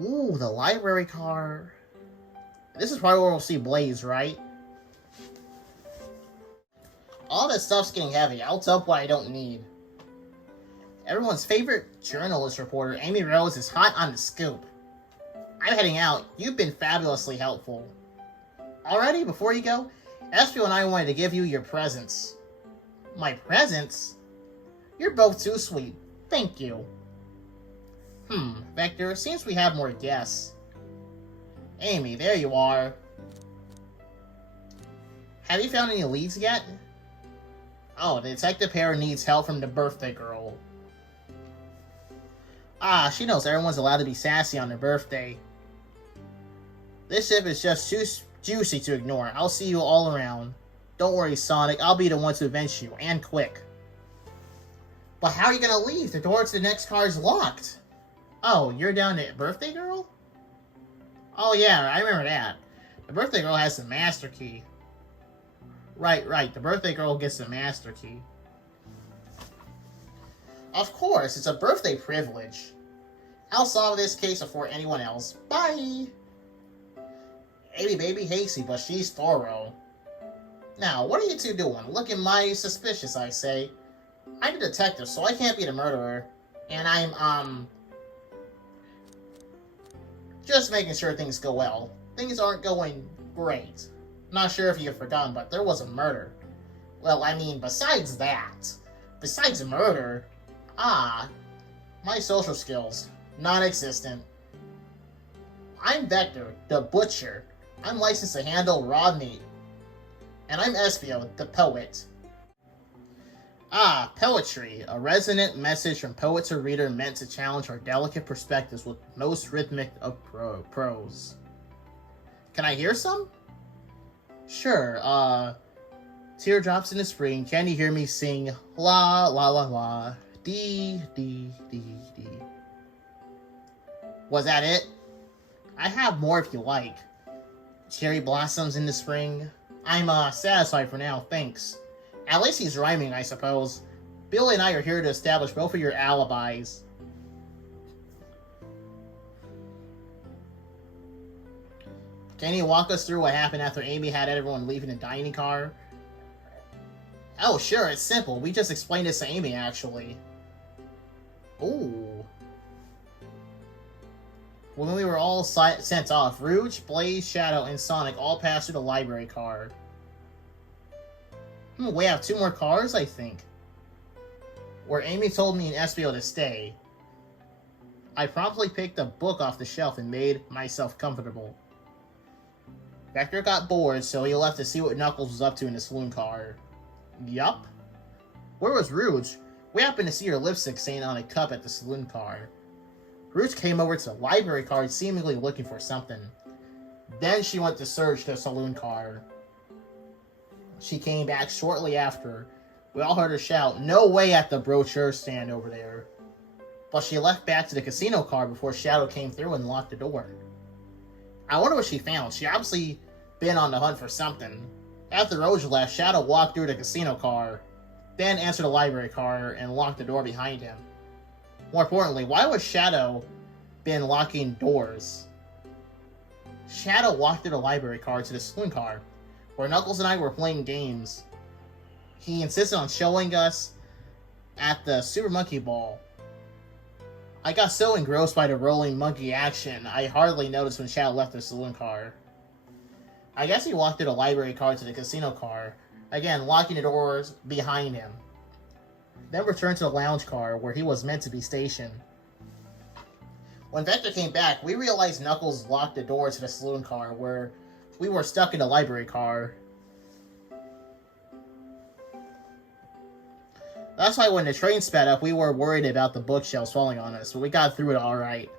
Ooh, the library car. This is probably where we'll see Playz, right? All this stuff's getting heavy. I'll tell what I don't need. Everyone's favorite journalist reporter, Amy Rose, is hot on the scoop. I'm heading out. You've been fabulously helpful. Already, before you go, Espio and I wanted to give you your presents. My presents? You're both too sweet. Thank you. Vector, seems we have more guests. Amy, there you are. Have you found any leads yet? Oh, the detective pair needs help from the birthday girl. Ah, she knows everyone's allowed to be sassy on their birthday. This ship is just too juicy to ignore. I'll see you all around. Don't worry, Sonic. I'll be the one to avenge you, and quick. But how are you gonna leave? The door to the next car is locked. Oh, you're down to Birthday Girl? Oh yeah, I remember that. The Birthday Girl has the master key. Right. The Birthday Girl gets the master key. Of course, it's a birthday privilege. I'll solve this case before anyone else. Bye! Amy may be hasty, but she's thorough. Now, what are you two doing? Looking mighty suspicious, I say. I'm the detective, so I can't be the murderer. And I'm, just making sure things go well. Things aren't going great. Not sure if you've forgotten, but there was a murder. Well, I mean, besides that. Besides murder. My social skills. Non-existent. I'm Vector, the butcher. I'm licensed to handle raw meat. And I'm Espio, the poet. Poetry. A resonant message from poet to reader meant to challenge our delicate perspectives with most rhythmic of prose. Can I hear some? Sure, teardrops in the spring, can you hear me sing la la la la, dee dee dee dee. Was that it? I have more if you like. Cherry blossoms in the spring. I'm satisfied for now, thanks. At least he's rhyming, I suppose. Billy and I are here to establish both of your alibis. Can you walk us through what happened after Amy had everyone leaving the dining car? Oh, sure, it's simple. We just explained this to Amy, actually. Ooh. When we were all sent off, Rouge, Playz, Shadow, and Sonic all passed through the library car. We have 2 more cars, I think. Where Amy told me and Espio to stay. I promptly picked a book off the shelf and made myself comfortable. Vector got bored, so he left to see what Knuckles was up to in the saloon car. Yup. Where was Rouge? We happened to see her lipstick stain on a cup at the saloon car. Rouge came over to the library car, seemingly looking for something. Then she went to search the saloon car. She came back shortly after. We all heard her shout, "No way!" at the brochure stand over there. But she left back to the casino car before Shadow came through and locked the door. I wonder what she found. She obviously been on the hunt for something. After Rouge left, Shadow walked through the casino car, then entered the library car and locked the door behind him. More importantly, why was Shadow been locking doors? Shadow walked through the library car to the saloon car, where Knuckles and I were playing games. He insisted on showing us at the Super Monkey Ball. I got so engrossed by the rolling monkey action, I hardly noticed when Shadow left the saloon car. I guess he walked through the library car to the casino car, again locking the doors behind him. Then returned to the lounge car, where he was meant to be stationed. When Vector came back, we realized Knuckles locked the door to the saloon car, where we were stuck in the library car. That's why when the train sped up, we were worried about the bookshelves falling on us, but we got through it alright.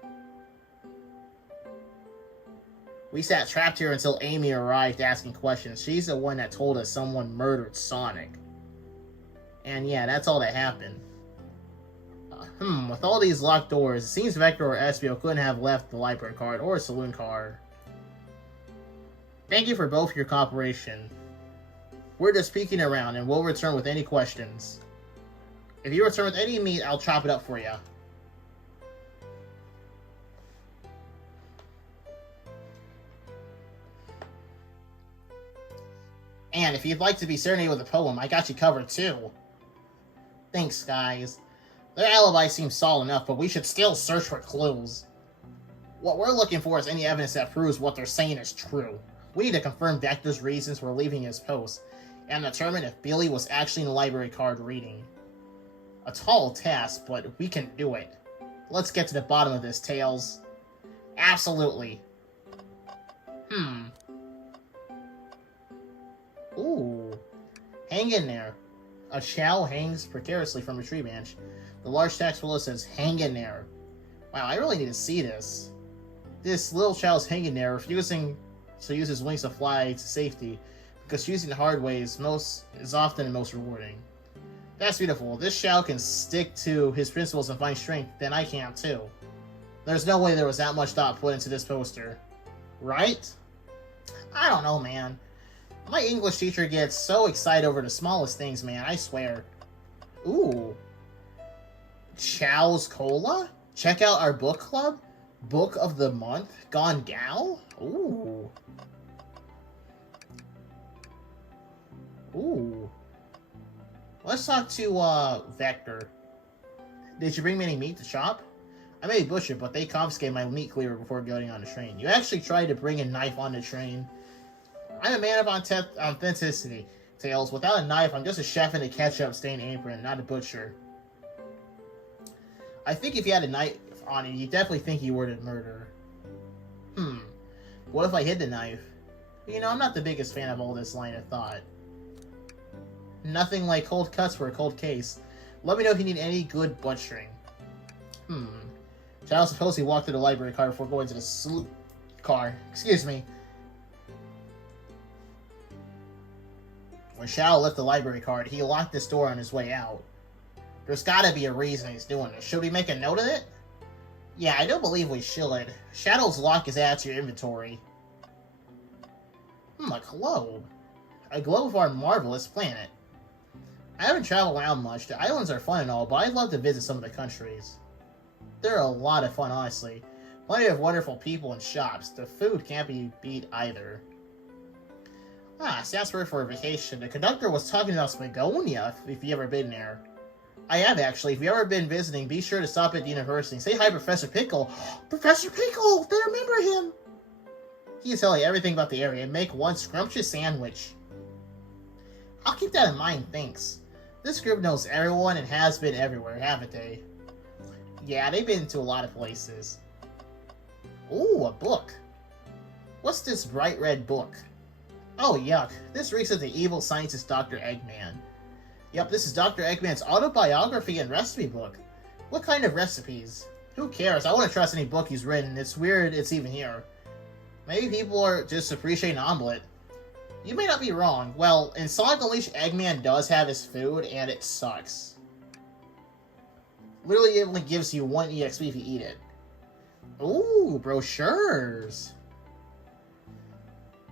We sat trapped here until Amy arrived asking questions. She's the one that told us someone murdered Sonic. And yeah, that's all that happened. With all these locked doors, it seems Vector or Espio couldn't have left the library car or saloon car. Thank you for both your cooperation. We're just peeking around and we'll return with any questions. If you return with any meat, I'll chop it up for you. And if you'd like to be serenaded with a poem, I got you covered too. Thanks, guys. Their alibi seems solid enough, but we should still search for clues. What we're looking for is any evidence that proves what they're saying is true. We need to confirm Vector's reasons for leaving his post, and determine if Billy was actually in the library card reading. A tall task, but we can do it. Let's get to the bottom of this, Tails. Absolutely. Ooh. Hang in there. A chow hangs precariously from a tree branch. The large text below says, hang in there. Wow, I really need to see this. This little chow's hanging there, refusing to use his wings to fly to safety, because choosing the hard way is often the most rewarding. That's beautiful. If this chow can stick to his principles and find strength, then I can too. There's no way there was that much thought put into this poster. Right? I don't know, man. My English teacher gets so excited over the smallest things, man, I swear. Ooh. Chow's Cola? Check out our book club? Book of the month? Gone Gal? Ooh. Ooh. Let's talk to, Vector. Did you bring me any meat to shop? I may butcher, but they confiscated my meat cleaver before going on the train. You actually tried to bring a knife on the train. I'm a man of authenticity, Tails. Without a knife, I'm just a chef in a ketchup-stained apron, not a butcher. I think if you had a knife on you, you'd definitely think you were the murderer. What if I hid the knife? You know, I'm not the biggest fan of all this line of thought. Nothing like cold cuts for a cold case. Let me know if you need any good butchering. Child supposedly walked through the library car before going to the sleep car. Excuse me. When Shao left the library card, he locked this door on his way out. There's gotta be a reason he's doing this. Should we make a note of it? Yeah, I do believe we should. Shadow's lock is added to your inventory. A globe. A globe of our marvelous planet. I haven't traveled around much. The islands are fun and all, but I'd love to visit some of the countries. They're a lot of fun, honestly. Plenty of wonderful people and shops. The food can't be beat either. Sounds weird for a vacation. The conductor was talking about Spagonia, if you ever been there. I have, actually. If you ever been visiting, be sure to stop at the university. Say hi, Professor Pickle. Professor Pickle! They remember him! He can tell you everything about the area and make one scrumptious sandwich. I'll keep that in mind, thanks. This group knows everyone and has been everywhere, haven't they? Yeah, they've been to a lot of places. Ooh, a book. What's this bright red book? Oh, yuck. This reeks of the evil scientist Dr. Eggman. Yep, this is Dr. Eggman's autobiography and recipe book. What kind of recipes? Who cares? I wouldn't trust any book he's written. It's weird it's even here. Maybe people are just appreciating an omelet. You may not be wrong. Well, in Sonic Unleashed, Eggman does have his food, and it sucks. Literally, it only gives you 1 EXP if you eat it. Ooh, brochures.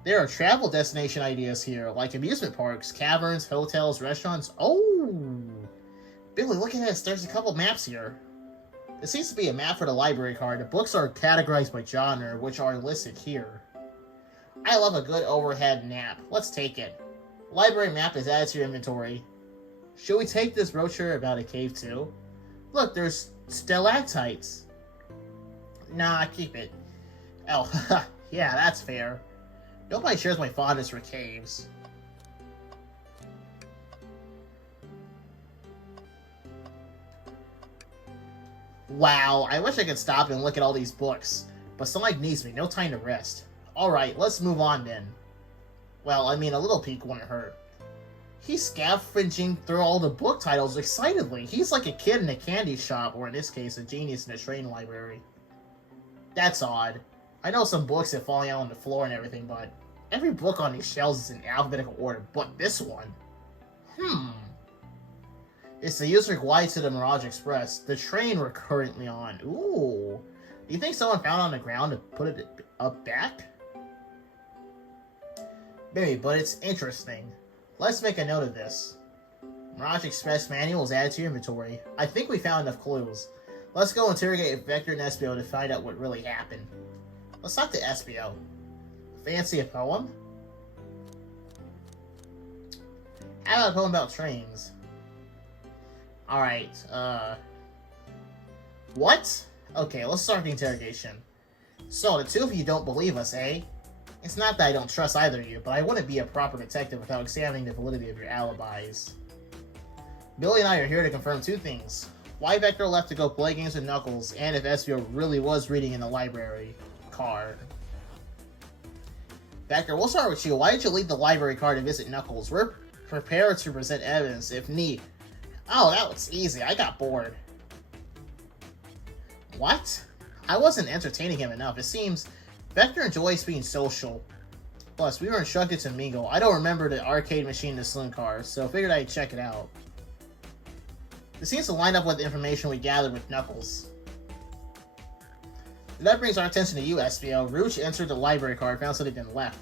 There are travel destination ideas here, like amusement parks, caverns, hotels, restaurants. Oh! Billy, look at this. There's a couple maps here. It seems to be a map for the library card. The books are categorized by genre, which are listed here. I love a good overhead map. Let's take it. Library map is added to your inventory. Should we take this brochure about a cave too? Look, there's stalactites. Nah, keep it. Oh, yeah, that's fair. Nobody shares my fondness for caves. Wow, I wish I could stop and look at all these books. But Sonic needs me, no time to rest. Alright, let's move on then. Well, I mean, a little peek wouldn't hurt. He's scavenging through all the book titles excitedly. He's like a kid in a candy shop, or in this case, a genius in a train library. That's odd. I know some books are falling out on the floor and everything, but every book on these shelves is in alphabetical order, but this one. It's the User Guide to the Mirage Express, the train we're currently on. Ooh. Do you think someone found it on the ground to put it up back? Maybe, but it's interesting. Let's make a note of this. Mirage Express manual is added to your inventory. I think we found enough clues. Let's go interrogate Vector and Espio to find out what really happened. Let's talk to Espio. Fancy a poem? I got a poem about trains. Alright, what? Okay, let's start the interrogation. So, the two of you don't believe us, eh? It's not that I don't trust either of you, but I wouldn't be a proper detective without examining the validity of your alibis. Billy and I are here to confirm two things. Why Vector left to go play games with Knuckles, and if Espio really was reading in the library car. Vector, we'll start with you. Why did you leave the library car to visit Knuckles? We're prepared to present evidence if need. Oh, that was easy. I got bored. What? I wasn't entertaining him enough. It seems Vector enjoys being social. Plus, we were instructed to mingle. I don't remember the arcade machine in the saloon car, so figured I'd check it out. It seems to line up with the information we gathered with Knuckles. That brings our attention to you, Espio. Rouge entered the library car and found something and left.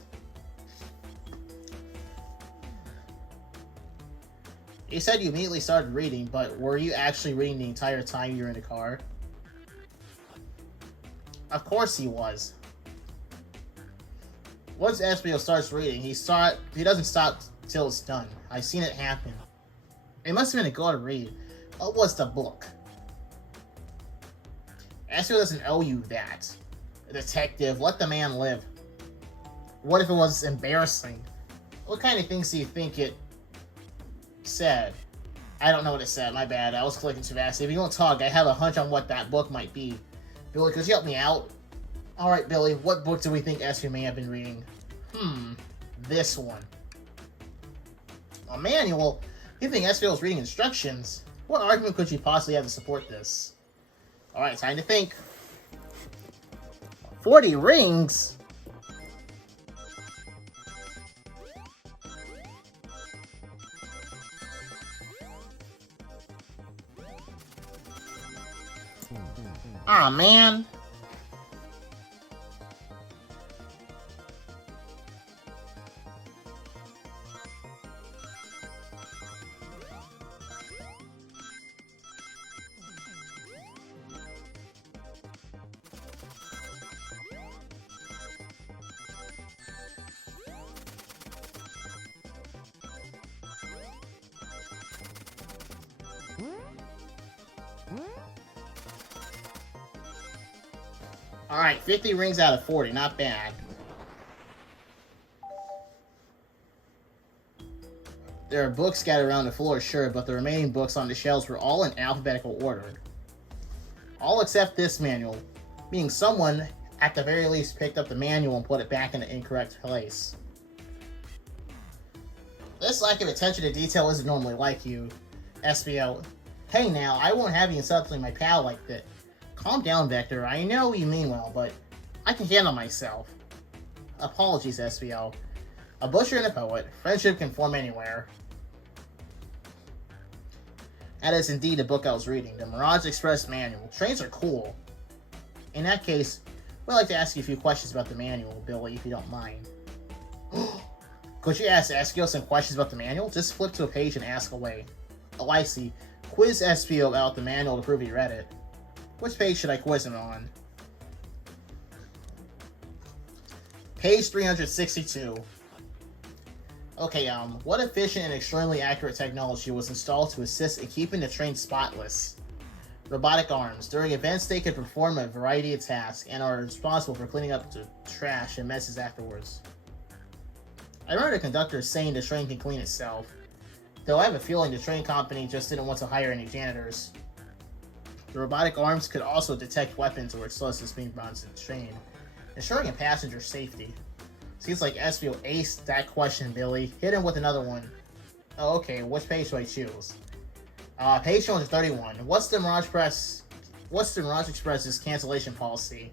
You said you immediately started reading, but were you actually reading the entire time you were in the car? Of course he was. Once Espio starts reading, he doesn't stop till it's done. I've seen it happen. It must have been a good read. What was the book? Espio doesn't owe you that. Detective, let the man live. What if it was embarrassing? What kind of things do you think it said? I don't know what it said, my bad. I was clicking too fast. If you don't talk, I have a hunch on what that book might be. Billy, could you help me out? Alright, Billy, what book do we think Espio may have been reading? This one. A manual? You think Espio was reading instructions? What argument could you possibly have to support this? Alright, time to think. 40 rings? Aw, man. Alright, 50 rings out of 40, not bad. There are books scattered around the floor, sure, but the remaining books on the shelves were all in alphabetical order. All except this manual, meaning someone, at the very least, picked up the manual and put it back in the incorrect place. This lack of attention to detail isn't normally like you, Espio. Hey now, I won't have you insulting my pal like that. Calm down, Vector. I know you mean well, but I can handle myself. Apologies, Espio. A butcher and a poet. Friendship can form anywhere. That is indeed the book I was reading, the Mirage Express Manual. Trains are cool. In that case, we'd like to ask you a few questions about the manual, Billy, if you don't mind. Could you ask Espio some questions about the manual? Just flip to a page and ask away. Oh, I see. Quiz Espio about the manual to prove he read it. Which page should I quiz him on? Page 362. Okay, what efficient and extremely accurate technology was installed to assist in keeping the train spotless? Robotic arms. During events, they can perform a variety of tasks and are responsible for cleaning up the trash and messes afterwards. I remember the conductor saying the train can clean itself, though I have a feeling the train company just didn't want to hire any janitors. The robotic arms could also detect weapons or explosives being brought into the train, ensuring a passenger safety. Seems like Espio aced that question, Billy. Hit him with another one. Oh, okay. Which page do I choose? Page 231. What's the Mirage Express's cancellation policy?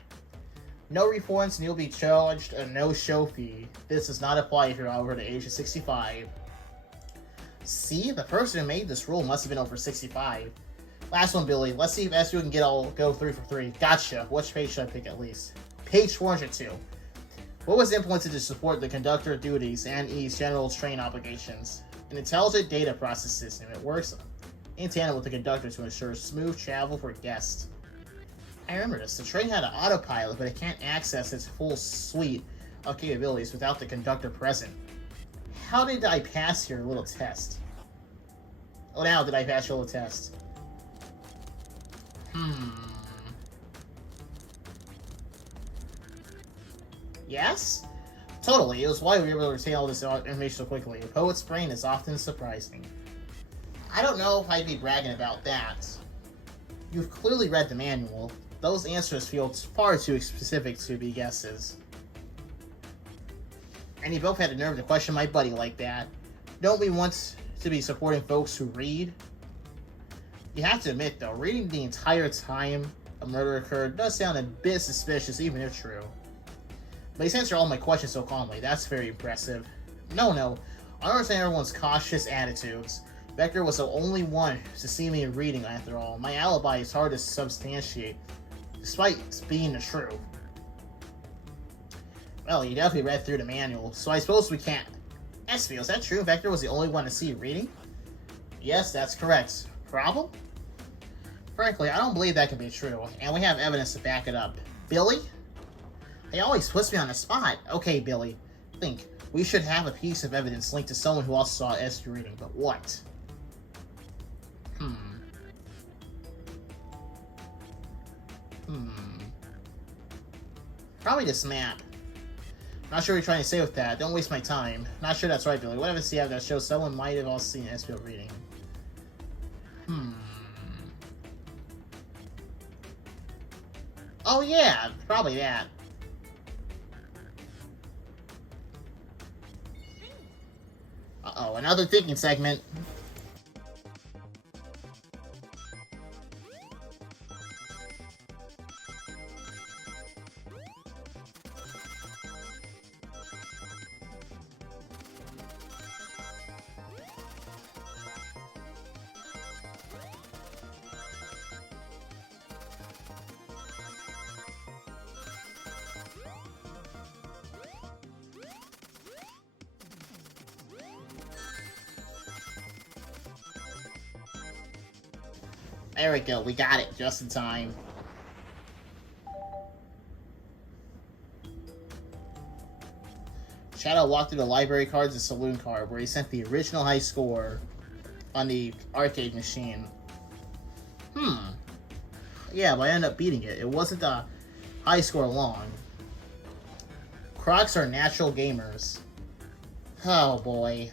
No refunds, and you'll be charged a no-show fee. This does not apply if you're over the age of 65. See, the person who made this rule must have been over 65. Last one, Billy. Let's see if Espio can go 3 for 3. Gotcha. Which page should I pick at least? Page 402. What was implemented to support the conductor duties and ease general train obligations? An intelligent data process system. It works in tandem with the conductor to ensure smooth travel for guests. I remember this. The train had an autopilot, but it can't access its full suite of capabilities without the conductor present. How did I pass your little test? Oh, now did I pass your test? Yes? Totally. It was why we were able to retain all this information so quickly. A poet's brain is often surprising. I don't know if I'd be bragging about that. You've clearly read the manual. Those answers feel far too specific to be guesses. And you both had the nerve to question my buddy like that. Don't we want to be supporting folks who read? You have to admit, though, reading the entire time a murder occurred does sound a bit suspicious, even if true. But he's answered all my questions so calmly. That's very impressive. No. I understand everyone's cautious attitudes. Vector was the only one to see me reading, after all. My alibi is hard to substantiate, despite being the truth. Well, you definitely read through the manual, so I suppose we can't. Espio, is that true? Vector was the only one to see you reading? Yes, that's correct. Problem? Frankly, I don't believe that could be true, and we have evidence to back it up. Billy? He always puts me on the spot. Okay, Billy. Think. We should have a piece of evidence linked to someone who also saw Espio reading, but what? Probably this map. Not sure what you're trying to say with that. Don't waste my time. Not sure that's right, Billy. What evidence do you have that shows someone might have also seen Espio reading? Oh yeah, probably that. Uh-oh, another thinking segment. There we go, we got it, just in time. Shadow walked through the library cards and saloon card, where he sent the original high score on the arcade machine. Yeah, but I ended up beating it. It wasn't a high score long. Crocs are natural gamers. Oh boy.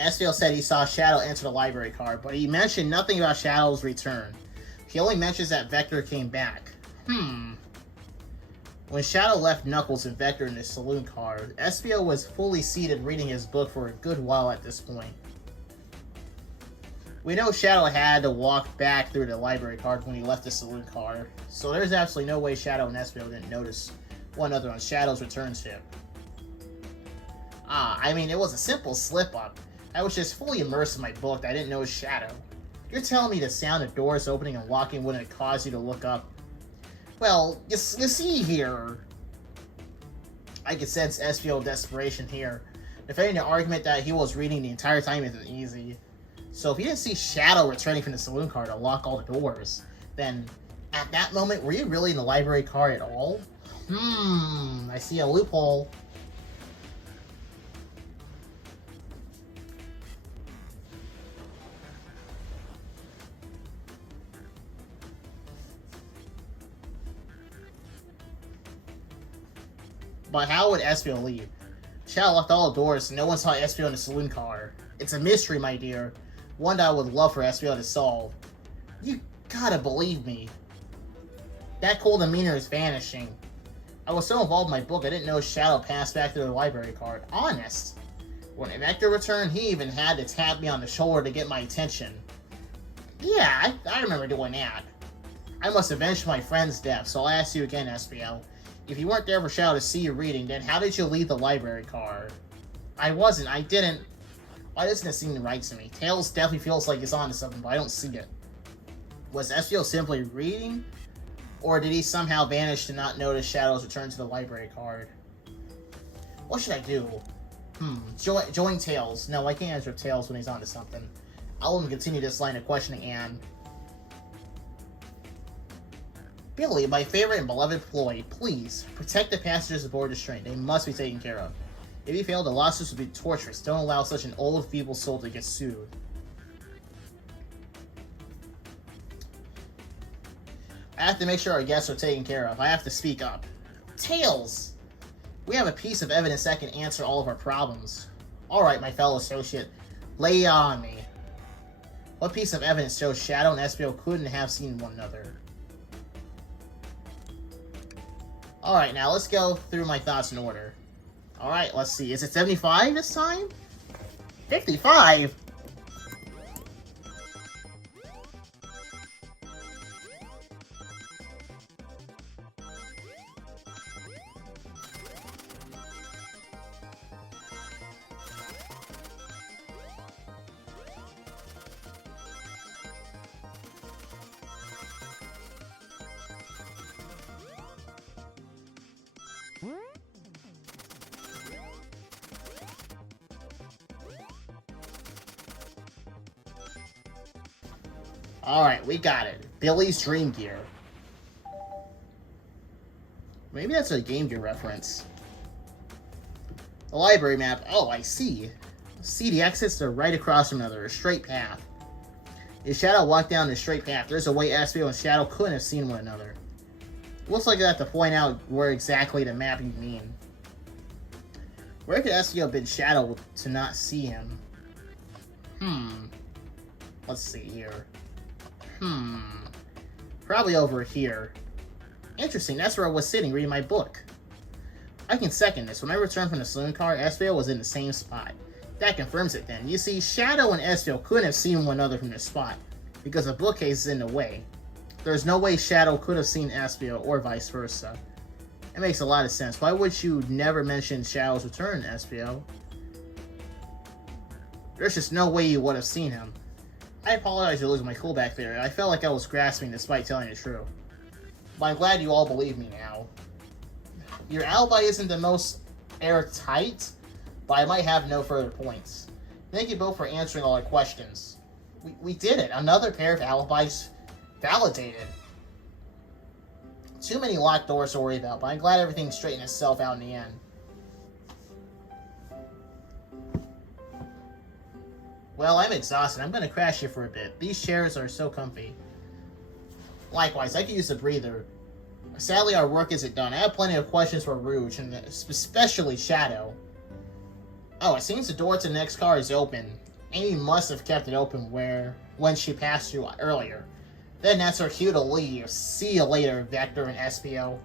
Espio said he saw Shadow enter the library card, but he mentioned nothing about Shadow's return. He only mentions that Vector came back. When Shadow left Knuckles and Vector in the saloon car, Espio was fully seated reading his book for a good while at this point. We know Shadow had to walk back through the library card when he left the saloon car, so there's absolutely no way Shadow and Espio didn't notice one another on Shadow's return ship. I mean, it was a simple slip-up. I was just fully immersed in my book. I didn't know Shadow. You're telling me the sound of doors opening and locking wouldn't cause you to look up? Well, you see here. I could sense Espio's desperation here. Defending the argument that he was reading the entire time isn't easy. So if you didn't see Shadow returning from the saloon car to lock all the doors, then at that moment, were you really in the library car at all? I see a loophole. But how would Espio leave? Shadow locked all the doors and no one saw Espio in the saloon car. It's a mystery, my dear. One that I would love for Espio to solve. You gotta believe me. That cool demeanor is vanishing. I was so involved in my book I didn't know Shadow passed back through the library card. Honest. When Vector returned, he even had to tap me on the shoulder to get my attention. Yeah, I remember doing that. I must avenge my friend's death, so I'll ask you again, Espio. If you weren't there for Shadow to see you reading, then how did you leave the library car? I wasn't. I didn't. Why doesn't it seem right to me? Tails definitely feels like he's onto something, but I don't see it. Was Espio simply reading? Or did he somehow vanish to not notice Shadow's return to the library card? What should I do? Join Tails. No, I can't answer Tails when he's onto something. I'll let him continue this line of questioning and... Billy, my favorite and beloved employee, please, protect the passengers aboard this train. They must be taken care of. If you fail, the lawsuits would be torturous. Don't allow such an old, feeble soul to get sued. I have to make sure our guests are taken care of. I have to speak up. Tails! We have a piece of evidence that can answer all of our problems. Alright, my fellow associate. Lay it on me. What piece of evidence shows Shadow and Espio couldn't have seen one another? Alright, now let's go through my thoughts in order. Alright, let's see. Is it 75 this time? 55? Alright, we got it. Billy's Dream Gear. Maybe that's a Game Gear reference. The library map. Oh, I see. See, the exits are right across from another. A straight path. If Shadow walked down the straight path, there's a way Espio and Shadow couldn't have seen one another. It looks like I have to point out where exactly the map you mean. Where could Espio have been Shadow to not see him? Let's see here. Probably over here. Interesting, that's where I was sitting reading my book. I can second this. When I returned from the saloon car, Espio was in the same spot. That confirms it then. You see, Shadow and Espio couldn't have seen one another from this spot, because the bookcase is in the way. There's no way Shadow could have seen Espio, or vice versa. It makes a lot of sense. Why would you never mention Shadow's return, Espio? There's just no way you would have seen him. I apologize for losing my cool back there. I felt like I was grasping despite telling the truth. But I'm glad you all believe me now. Your alibi isn't the most airtight, but I might have no further points. Thank you both for answering all our questions. We did it. Another pair of alibis validated. Too many locked doors to worry about, but I'm glad everything straightened itself out in the end. Well, I'm exhausted. I'm going to crash here for a bit. These chairs are so comfy. Likewise, I could use a breather. Sadly, our work isn't done. I have plenty of questions for Rouge, and especially Shadow. Oh, it seems the door to the next car is open. Amy must have kept it open when she passed through earlier. Then that's our cue to leave. See you later, Vector and Espio.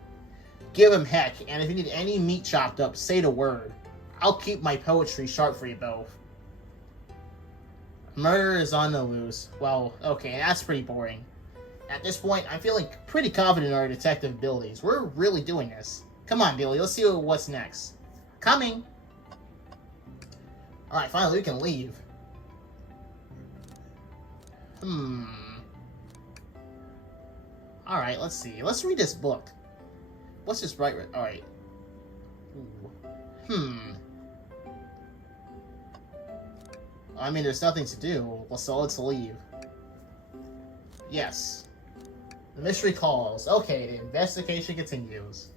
Give him heck, and if you need any meat chopped up, say the word. I'll keep my poetry sharp for you both. Murder is on the loose. Well, okay, that's pretty boring. At this point, I'm feeling pretty confident in our detective abilities. We're really doing this. Come on, Billy, let's see what's next. Coming! Alright, finally we can leave. Alright, let's see. Let's read this book. What's this bright red? Alright. I mean, there's nothing to do, so let's leave. Yes. The mystery calls. Okay, the investigation continues.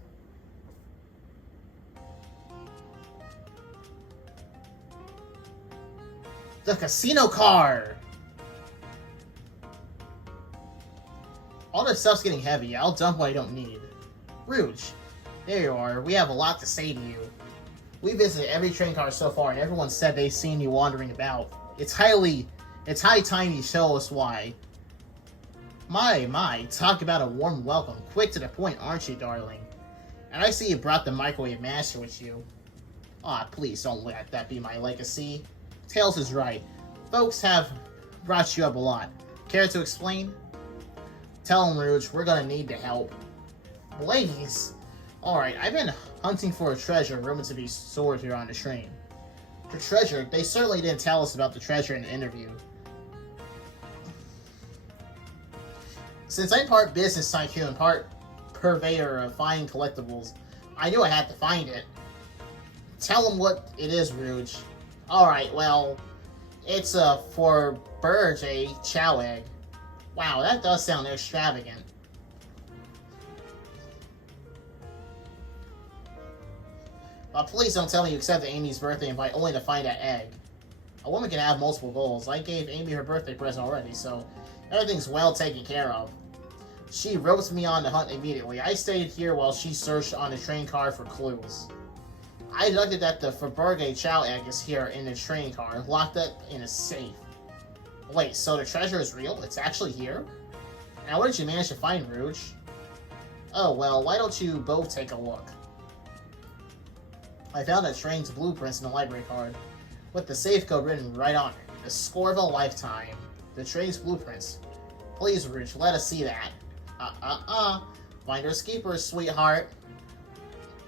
The casino car! All this stuff's getting heavy. I'll dump what I don't need. Rouge, there you are. We have a lot to say to you. We visited every train car so far, and everyone said they've seen you wandering about. It's high time you show us why. My, talk about a warm welcome. Quick to the point, aren't you, darling? And I see you brought the microwave master with you. Ah, please don't let that be my legacy. Tails is right. Folks have brought you up a lot. Care to explain? Tell him, Rouge, we're gonna need the help. Playz! Alright, I've been hunting for a treasure rumored to be stored here on the train. The treasure? They certainly didn't tell us about the treasure in the interview. Since I'm part business tycoon, part purveyor of fine collectibles, I knew I had to find it. Tell them what it is, Rouge. Alright, well, it's for birds, a chow egg. Wow, that does sound extravagant. Please don't tell me you accepted Amy's birthday invite only to find that egg. A woman can have multiple goals. I gave Amy her birthday present already, so everything's well taken care of. She roped me on the hunt immediately. I stayed here while she searched on the train car for clues. I deducted that the Faberge Chow egg is here in the train car, locked up in a safe. Wait, so the treasure is real? It's actually here? Now, what did you manage to find, Rouge? Oh, well, why don't you both take a look? I found the train's blueprints in the library card, with the safe code written right on it. The score of a lifetime. The train's blueprints. Please, Rouge, let us see that. Finders keepers, sweetheart.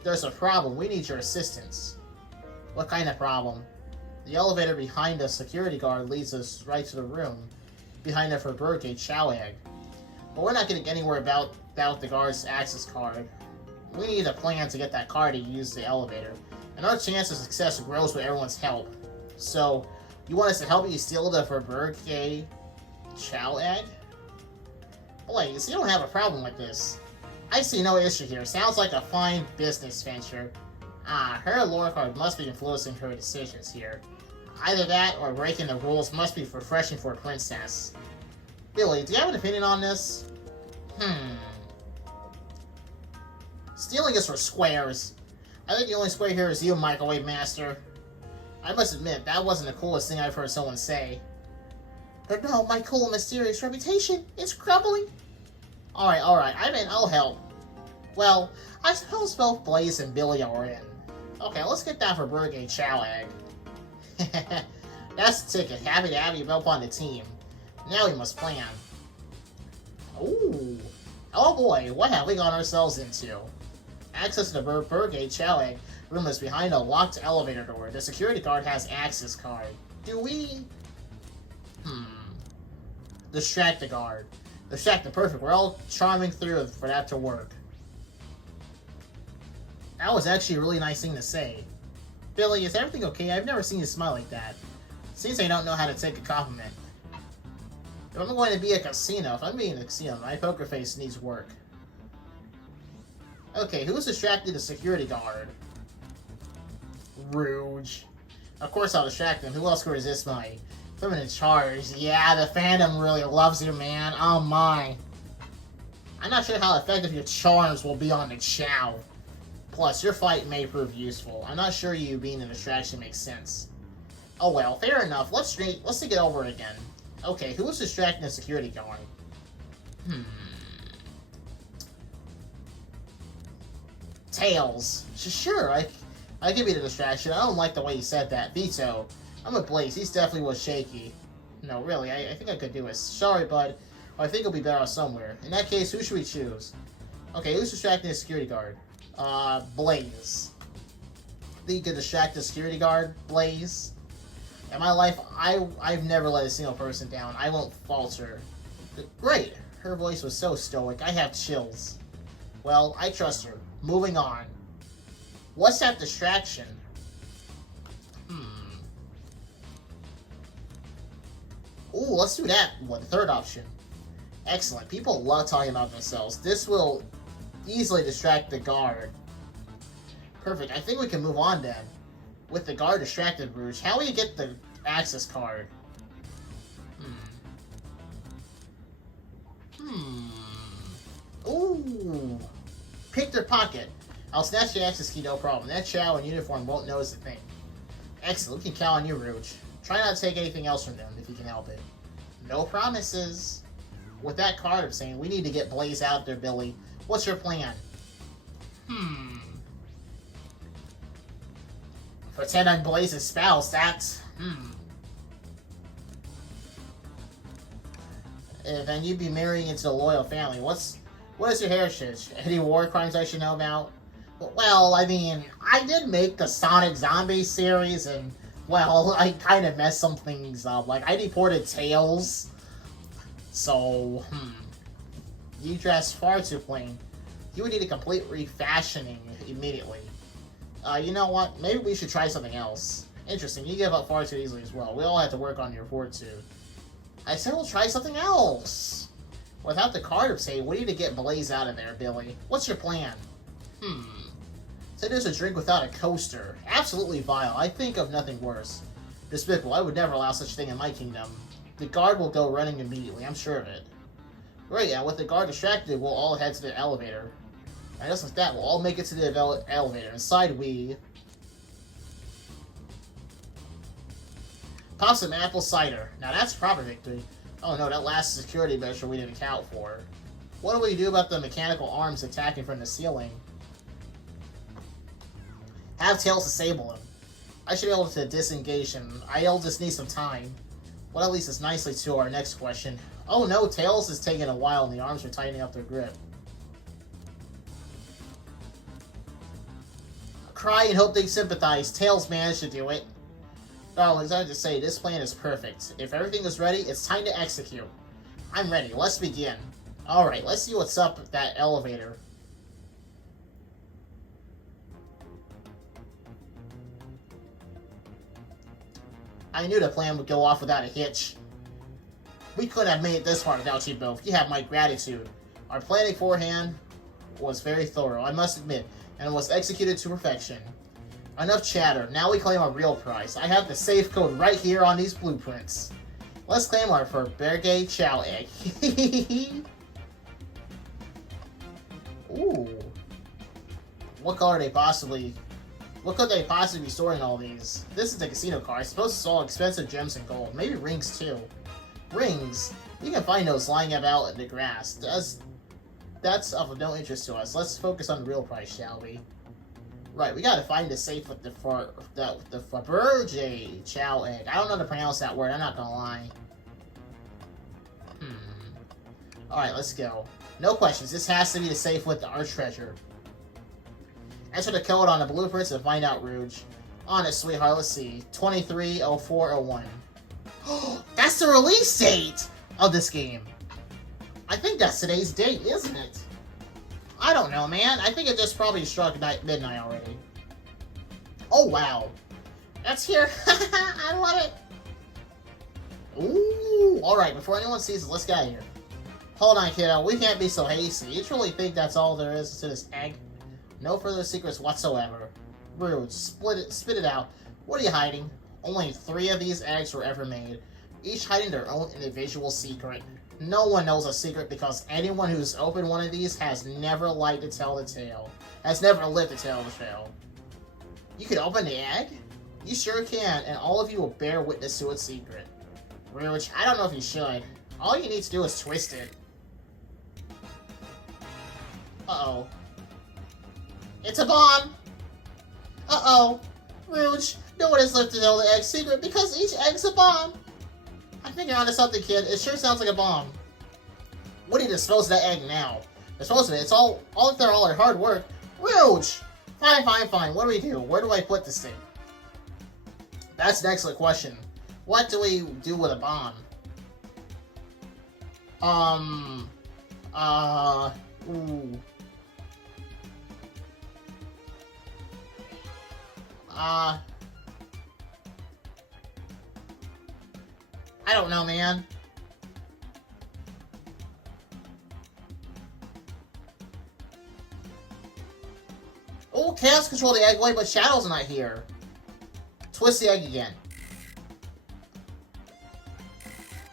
There's a problem. We need your assistance. What kind of problem? The elevator behind the security guard leads us right to the room behind the Faberge Chow egg. But we're not going to get anywhere without the guard's access card. We need a plan to get that card to use the elevator, and our chance of success grows with everyone's help. So, you want us to help you steal the Faberge Chow egg? Playz, you don't have a problem with this. I see no issue here. Sounds like a fine business venture. Her lore card must be influencing her decisions here. Either that or breaking the rules must be refreshing for a princess. Billy, do you have an opinion on this? Stealing is for squares. I think the only square here is you, Microwave Master. I must admit, that wasn't the coolest thing I've heard someone say. But no, my cool and mysterious reputation is crumbling. Alright, I mean, I'll help. Well, I suppose both Playz and Billy are in. Okay, let's get that Faberge Chow egg. That's the ticket. Happy to have you both on the team. Now we must plan. Ooh. Oh boy, what have we got ourselves into? Access to the Faberge Chow egg room is behind a locked elevator door. The security guard has access card. Do we... Distract the guard. Distract the perfect. We're all charming through for that to work. That was actually a really nice thing to say. Billy, is everything okay? I've never seen you smile like that. Seems I don't know how to take a compliment. If I'm going to be a casino, if I'm being a casino, my poker face needs work. Okay, who's distracted the security guard? Rouge. Of course I'll distract him. Who else could resist my feminine charge? Yeah, the fandom really loves you, man. Oh my. I'm not sure how effective your charms will be on the Chow. Plus, your fight may prove useful. I'm not sure you being a distraction makes sense. Oh well, fair enough. Let's think it over again. Okay, who was distracting the security guard? Tails. Sure, I can be the distraction. I don't like the way you said that. Vito. I'm a Playz. He's definitely was shaky. No, really, I think I could do it. Sorry, bud. I think it'll be better off somewhere. In that case, who should we choose? Okay, who's distracting the security guard? Playz. Think you could distract the security guard? Playz. In my life, I've never let a single person down. I won't falter. Great. Her voice was so stoic. I have chills. Well, I trust her. Moving on. What's that distraction? Ooh, let's do that. What, the third option? Excellent. People love talking about themselves. This will easily distract the guard. Perfect. I think we can move on then. With the guard distracted, Rouge, how will you get the access card? Ooh. Pick their pocket. I'll snatch the access key, no problem. That Chow in uniform won't notice a thing. Excellent. We can count on you, Rouge. Try not to take anything else from them, if you can help it. No promises. With that card, I'm saying, we need to get Playz out there, Billy. What's your plan? Pretend I'm Playz's spouse, that's... Then you'd be marrying into a loyal family. What is your heritage? Any war crimes I should know about? Well, I mean, I did make the Sonic Zombie series, and, well, I kind of messed some things up. Like, I deported Tails. So, You dress far too plain. You would need a complete refashioning immediately. You know what? Maybe we should try something else. Interesting, you give up far too easily as well. We all have to work on your fortitude. I said we'll try something else. Without the card of say, we need to get Playz out of there, Billy. What's your plan? Say there's a drink without a coaster. Absolutely vile. I think of nothing worse. Despicable. I would never allow such a thing in my kingdom. The guard will go running immediately. I'm sure of it. Great, and with the guard distracted, we'll all head to the elevator. And just like that, we'll all make it to the elevator. Inside we... pop some apple cider. Now that's proper victory. Oh no, that last security measure we didn't account for. What do we do about the mechanical arms attacking from the ceiling? Have Tails disable him. I should be able to disengage him. I'll just need some time. Well, that leads us nicely to our next question. Oh no, Tails is taking a while and the arms are tightening up their grip. Cry and hope they sympathize. Tails managed to do it. Darlings, I have to say, this plan is perfect. If everything is ready, it's time to execute. I'm ready. Let's begin. Alright, let's see what's up with that elevator. I knew the plan would go off without a hitch. We couldn't have made it this far without you both. You have my gratitude. Our planning beforehand was very thorough, I must admit, and was executed to perfection. Enough chatter. Now we claim our real prize. I have the safe code right here on these blueprints. Let's claim our Berge Chow Egg. Ooh. What could they possibly be storing all these? This is the casino car. I suppose it's all expensive gems and gold. Maybe rings too. Rings? You can find those lying about in the grass. That's of no interest to us. Let's focus on the real price, shall we? Right, we gotta find the safe with the Faberge Chow Egg. I don't know how to pronounce that word, I'm not gonna lie. Alright, let's go. No questions, this has to be the safe with our treasure. Enter the code on the blueprints and find out, Rouge. Honest, sweetheart, let's see. 230401. That's the release date of this game. I think that's today's date, isn't it? I don't know, man. I think it just probably struck midnight already. Oh, wow. That's here. I love it. Ooh. Alright, before anyone sees it, let's get out of here. Hold on, kiddo. We can't be so hasty. You truly think that's all there is to this egg? No further secrets whatsoever. Rude. Spit it out. What are you hiding? Only 3 of these eggs were ever made, each hiding their own individual secret. No one knows a secret because anyone who's opened one of these has never lived to tell the tale. Has never lived to tell the tale. You can open the egg? You sure can, and all of you will bear witness to its secret. Rouge, I don't know if you should. All you need to do is twist it. Uh-oh. It's a bomb! Uh-oh. Rouge, no one has lived to tell the egg's secret because each egg's a bomb. I think you're onto something, kid. It sure sounds like a bomb. What do you dispose of that egg now? Dispose of it. It's all after all our hard work. Rouge! Fine. What do we do? Where do I put this thing? That's an excellent question. What do we do with a bomb? Ooh. I don't know, man. Oh, Chaos control the egg. Wait, but Shadow's not here. Twist the egg again.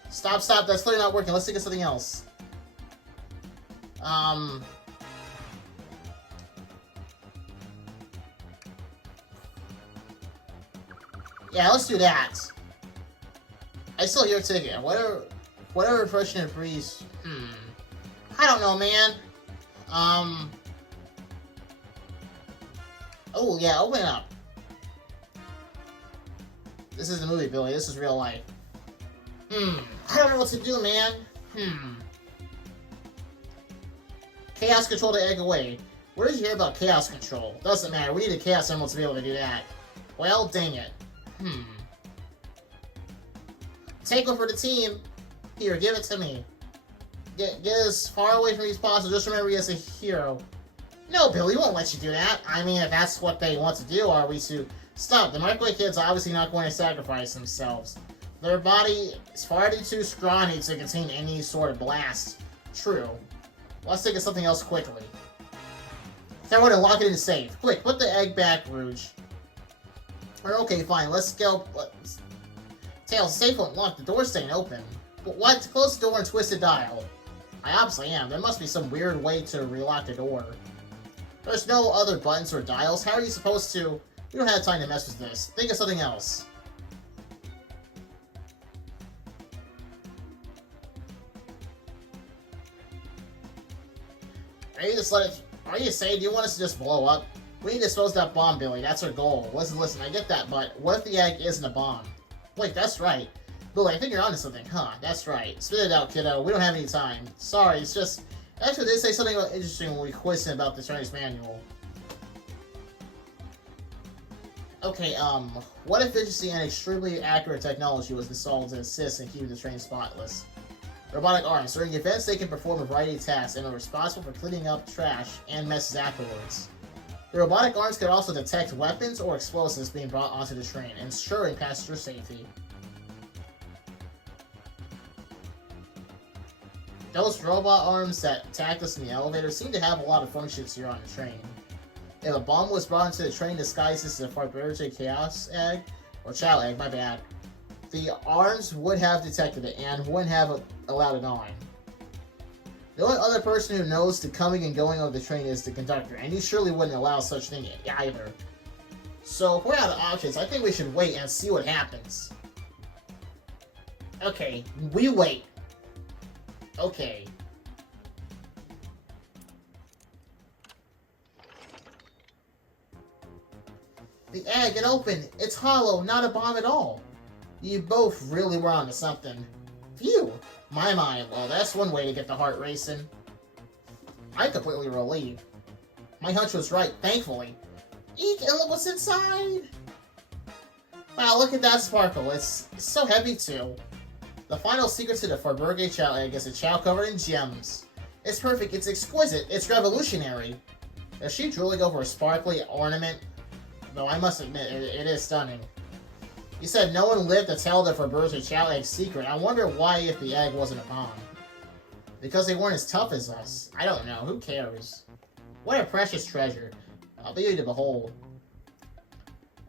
Stop. That's clearly not working. Let's think of something else. Yeah, let's do that. I still hear a ticket. Whatever refreshing and freeze. I don't know, man. Oh, yeah, open it up. This is the movie, Billy. This is real life. I don't know what to do, man. Chaos control the egg away. Where did you hear about chaos control? Doesn't matter. We need a chaos emerald to be able to do that. Well, dang it. Take one for the team. Here, give it to me. Get as far away from me as possible. Just remember he is a hero. No, Billy, we won't let you do that. I mean, if that's what they want to do, are we to... Stop. The microwave kids are obviously not going to sacrifice themselves. Their body is far too scrawny to contain any sort of blast. True. Let's think of something else quickly. Someone to lock it in the safe. Quick, put the egg back, Rouge. Okay, fine. Let's go. Tails, the safe won't lock. The door's staying open. But what? Close the door and twist the dial. I obviously am. There must be some weird way to relock the door. There's no other buttons or dials. How are you supposed to... We don't have time to mess with this. Think of something else. Are you just let it... Are you saying, do you want us to just blow up? We need to dispose of that bomb, Billy. That's our goal. Listen, I get that, but what if the egg isn't a bomb? Wait, that's right. Billy, I think you're onto something. Huh, that's right. Spit it out, kiddo. We don't have any time. Sorry, it's just... Actually, they say something interesting when we quizzed him about the Chinese manual. Okay, what efficiency and extremely accurate technology was installed to assist in keeping the train spotless? Robotic arms. During events, they can perform a variety of tasks and are responsible for cleaning up trash and messes afterwards. The robotic arms could also detect weapons or explosives being brought onto the train, ensuring passenger safety. Those robot arms that attacked us in the elevator seem to have a lot of functions here on the train. If a bomb was brought into the train disguised as a Fabergé Chaos egg, or Chow egg, my bad, the arms would have detected it and wouldn't have allowed it on. The only other person who knows the coming and going of the train is the conductor, and he surely wouldn't allow such thing either. So if we're out of options, I think we should wait and see what happens. Okay, we wait. Okay. The egg, it opened. It's hollow, not a bomb at all. You both really were onto something. Phew! My. Well, that's one way to get the heart racing. I'm completely relieved. My hunch was right, thankfully. Eek, and look what's inside! Wow, look at that sparkle. It's so heavy, too. The final secret to the Fabergé Chow egg is a chow covered in gems. It's perfect, it's exquisite, it's revolutionary. Does she truly go for a sparkly ornament? Though I must admit, it is stunning. You said no one lived to tell the Fabergé Chow egg's secret. I wonder why if the egg wasn't a bomb. Because they weren't as tough as us. I don't know, who cares? What a precious treasure. A beauty to behold.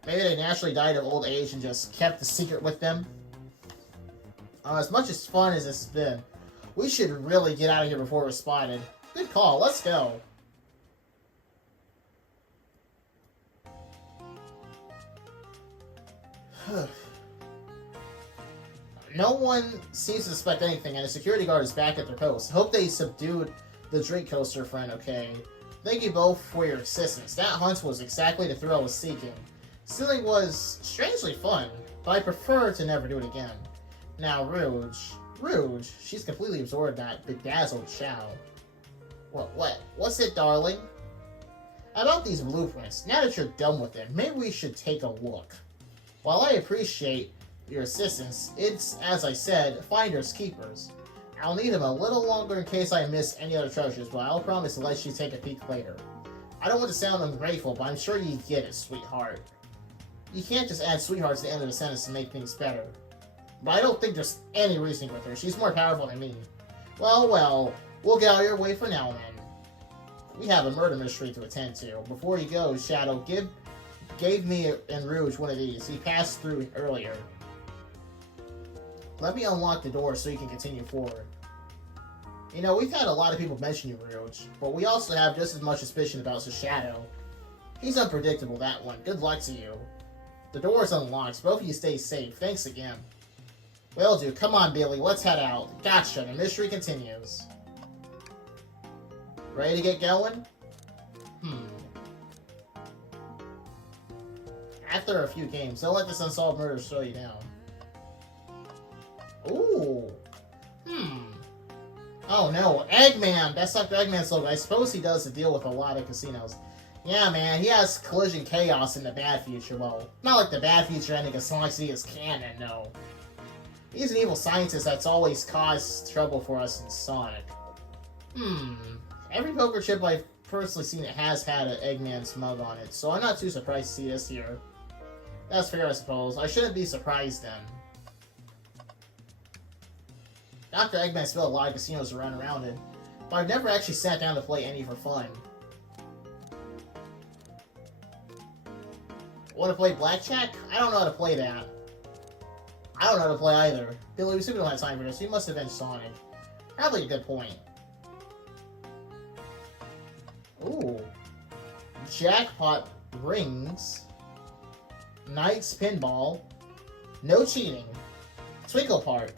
Maybe they naturally died of old age and just kept the secret with them. As much as fun as this has been, we should really get out of here before we're spotted. Good call, let's go. No one seems to suspect anything, and the security guard is back at their post. Hope they subdued the drink coaster friend, okay? Thank you both for your assistance. That hunt was exactly the thrill I was seeking. Stealing was strangely fun, but I prefer to never do it again. Now, Rouge, she's completely absorbed that bedazzled Chow. What's it, darling? About these blueprints, now that you're done with them, maybe we should take a look. While I appreciate your assistance, it's, as I said, finders keepers. I'll need them a little longer in case I miss any other treasures, but I'll promise to let you take a peek later. I don't want to sound ungrateful, but I'm sure you get it, sweetheart. You can't just add sweetheart to the end of the sentence to make things better. But I don't think there's any reasoning with her. She's more powerful than me. Well, we'll get out of your way for now, then. We have a murder mystery to attend to. Before you go, Shadow, gave me and Rouge one of these. He passed through earlier. Let me unlock the door so you can continue forward. You know, we've had a lot of people mention you, Rouge, but we also have just as much suspicion about Shadow. He's unpredictable, that one. Good luck to you. The door is unlocked. Both of you stay safe. Thanks again. Will do. Come on, Billy. Let's head out. Gotcha. The mystery continues. Ready to get going? After a few games, don't let this unsolved murder slow you down. Ooh. Oh no, Eggman! That's Dr. Eggman's logo. I suppose he does deal with a lot of casinos. Yeah, man, he has collision chaos in the bad future. Well, not like the bad future ending as long as he is canon, no. He's an evil scientist that's always caused trouble for us in Sonic. Every poker chip I've personally seen it has had an Eggman smug on it, so I'm not too surprised to see this here. That's fair, I suppose. I shouldn't be surprised then. Dr. Eggman's built a lot of casinos around it, but I've never actually sat down to play any for fun. Want to play blackjack? I don't know how to play that. I don't know how to play either. Billy, we simply don't have time for this. You must avenge Sonic. Probably a good point. Ooh. Jackpot rings. Knights pinball. No cheating. Twinkle Park.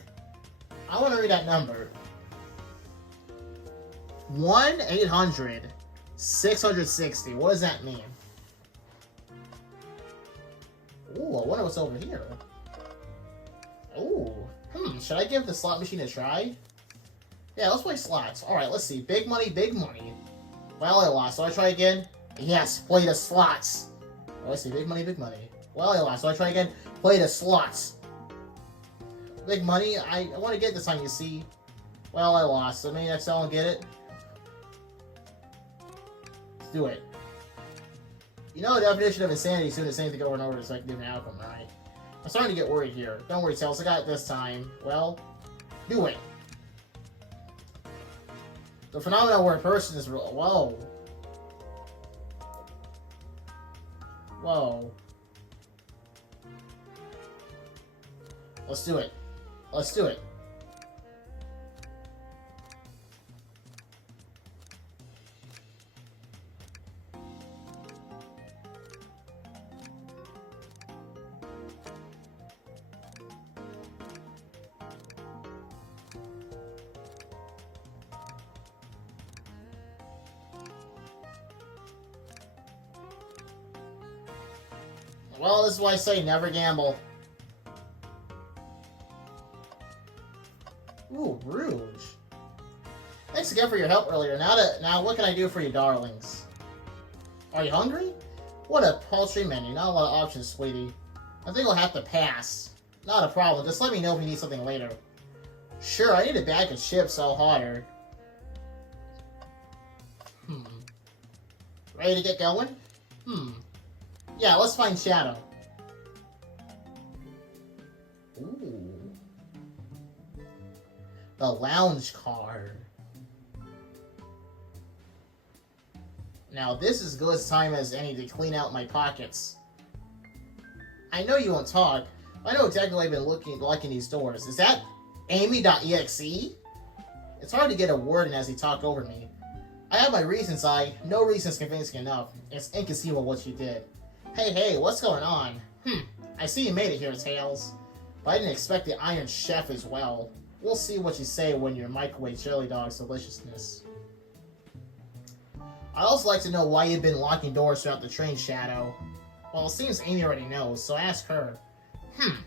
I want to read that number. 1-800-660. What does that mean? Ooh, I wonder what's over here. Ooh. Should I give the slot machine a try? Yeah, let's play slots. Alright, let's see. Big money, big money. Well, I lost. So I try again? Yes, play the slots. Oh, let's see. Big money, big money. Well, I lost. So I try again? Play the slots. Big money. I want to get this time, you see. Well, I lost. So maybe next time I'll get it. Let's do it. You know the definition of insanity is doing the same thing over and over so I can get an outcome, right? I'm starting to get worried here. Don't worry, Tails. I got it this time. Well, do it. The phenomenon where a person is real. Whoa. Whoa. Let's do it. Let's do it. Well, this is why I say never gamble. Ooh, Rouge. Thanks again for your help earlier. Now what can I do for you, darlings? Are you hungry? What a paltry menu. Not a lot of options, sweetie. I think I'll have to pass. Not a problem. Just let me know if you need something later. Sure, I need a bag of chips, so hotter. Ready to get going? Yeah, let's find Shadow. Ooh. The lounge car. Now this is as good a time as any to clean out my pockets. I know you won't talk. I know exactly what I've been liking these doors. Is that Amy.exe? It's hard to get a word in as he talked over me. I have my reasons, no reasons convincing enough. It's inconceivable what you did. Hey, what's going on? I see you made it here, Tails. But I didn't expect the Iron Chef as well. We'll see what you say when your microwave jelly dog's deliciousness. I'd also like to know why you've been locking doors throughout the train, Shadow. Well, it seems Amy already knows, so ask her. I'm